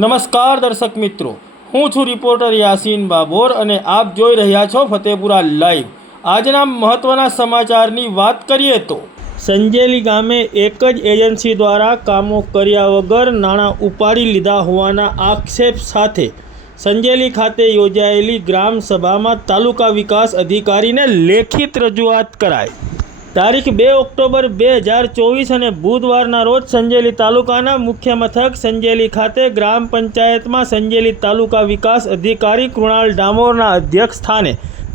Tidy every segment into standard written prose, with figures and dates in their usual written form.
નમસ્કાર દર્શક મિત્રો, હું છું રિપોર્ટર યાસીન બાબોર અને આપ જોઈ રહ્યા છો ફતેપુરા લાઈવ। આજના મહત્વના સમાચારની વાત કરીએ તો સંજેલી ગામે એક જ એજન્સી દ્વારા કામો કર્યા વગર નાણાં ઉપાડી લીધા હોવાના આક્ષેપ સાથે સંજેલી ખાતે યોજાયેલી ગ્રામ સભામાં તાલુકા વિકાસ અધિકારીને લેખિત રજૂઆત કરાઈ। તારીખ 2 ઓક્ટોબર 2024 અને બુધવારના રોજ સંજેલી તાલુકાના મુખ્ય મથક સંજેલી ખાતે ગ્રામ પંચાયતમાં સંજેલી તાલુકા વિકાસ અધિકારી કૃણાલ ડામોરના અધ્યક્ષ સ્થાને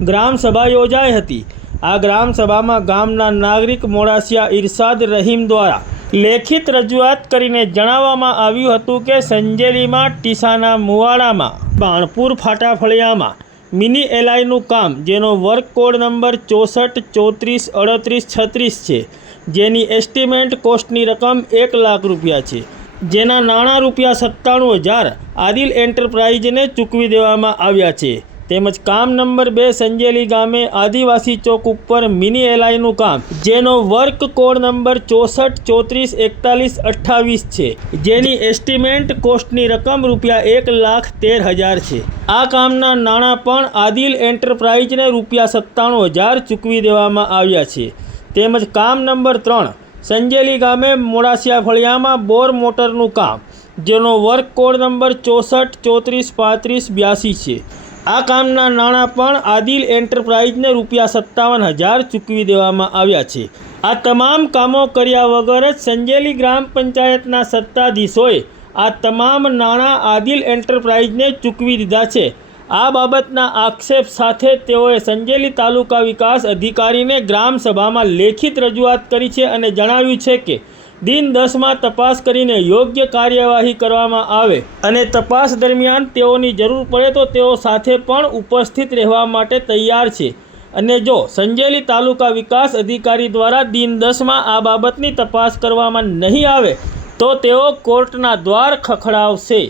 ગ્રામ સભા યોજાઈ હતી। આ ગ્રામ સભામાં ગામના નાગરિક મોડાસિયા ઇરશાદ રહીમ દ્વારા લેખિત રજૂઆત કરીને જણાવવામાં આવ્યું હતું કે સંજેલીમાં ટીસાના મુવાડામાં બાણપુર ફાટા ફળિયામાં મિની એલઆઈનું કામ જેનો વર્ક કોડ નંબર 64 34 38 36 છે, જેની એસ્ટિમેટ કોસ્ટની રકમ 1 લાખ રૂપિયા છે, જેના નાણાં રૂપિયા 97,000 આદિલ એન્ટરપ્રાઇઝને ચૂકવી દેવામાં આવ્યા છે। તેમજ કામ નંબર 2 સંજેલી ગામે આદિવાસી ચોક ઉપર મિની એલઆઈનું કામ જેનો વર્ક કોડ નંબર 64 34 41 28 છે, જેની એસ્ટિમેટ કોસ્ટની રકમ રૂપિયા 1,13,000 છે। આ કામના નાણાં પણ આદિલ એન્ટરપ્રાઇઝને રૂપિયા 97,000 ચૂકવી દેવામાં આવ્યા છે। તેમજ કામ નંબર 3 સંજેલી ગામે મોડાસિયા ફળિયામાં બોર મોટરનું કામ જેનો વર્ક કોડ નંબર 64 34 35 82 છે। આ કામના નાણાં પણ આદિલ એન્ટરપ્રાઇઝને રૂપિયા 57,000 ચૂકવી દેવામાં આવ્યા છે। આ તમામ કામો કર્યા વગર જ સંજેલી ગ્રામ પંચાયતના સત્તાધીશોએ આ તમામ નાણાં આદિલ એન્ટરપ્રાઇઝને ચૂકવી દીધા છે। આ બાબતના આક્ષેપ સાથે તેઓએ સંજેલી તાલુકા વિકાસ અધિકારીને ગ્રામ સભામાં લેખિત રજૂઆત કરી છે અને જણાવ્યું છે કે દિન 10માં તપાસ કરીને યોગ્ય કાર્યવાહી કરવામાં આવે અને તપાસ દરમિયાન તેઓની જરૂર પડે તો તેઓ સાથે પણ ઉપસ્થિત રહેવા માટે તૈયાર છે અને જો સંજેલી તાલુકા વિકાસ અધિકારી દ્વારા દિન 10માં આ બાબતની તપાસ કરવામાં નહીં આવે તો તેઓ કોર્ટના દ્વાર ખખડાવશે।